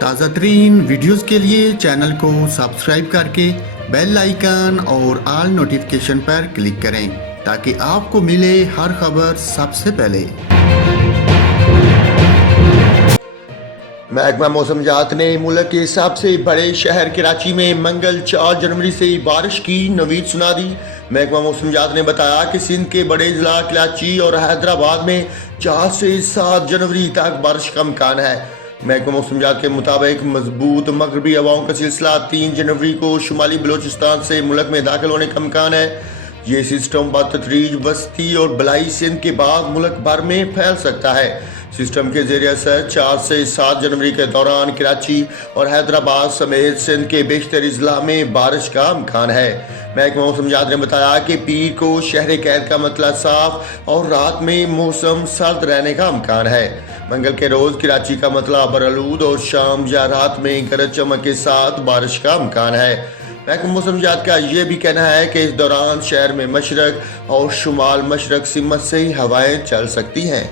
تازہ ترین ویڈیوز کے لیے چینل کو سبسکرائب کر کے بیل آئیکن اور آل نوٹیفیکیشن پر کلک کریں تاکہ آپ کو ملے ہر خبر سب سے پہلے۔ محکمہ موسمیات نے ملک کے سب سے بڑے شہر کراچی میں منگل 4 جنوری سے بارش کی نوید سنا دی۔ محکمہ موسمیات نے بتایا کہ سندھ کے بڑے اضلاع کراچی اور حیدرآباد میں 4 سے 7 جنوری تک بارش کا امکان ہے۔ محکمہ موسمیات کے مطابق مضبوط مغربی ہواؤں کا سلسلہ 3 جنوری کو شمالی بلوچستان سے ملک میں داخل ہونے کا امکان ہے۔ یہ سسٹم بتدریج وسطی اور بلائی سندھ کے بعد ملک بھر میں پھیل سکتا ہے۔ سسٹم کے زیر اثر 4 سے 7 جنوری کے دوران کراچی اور حیدرآباد سمیت سندھ کے بیشتر اضلاع میں بارش کا امکان ہے۔ محکمہ موسمیات نے بتایا کہ پیر کو شہر قید کا مطلع صاف اور رات میں موسم سرد رہنے کا امکان ہے۔ منگل کے روز کراچی کا مطلع برآلود اور شام یا رات میں گرج چمک کے ساتھ بارش کا امکان ہے۔ محکمہ موسمیات کا یہ بھی کہنا ہے کہ اس دوران شہر میں مشرق اور شمال مشرق سمت سے ہوائیں چل سکتی ہیں۔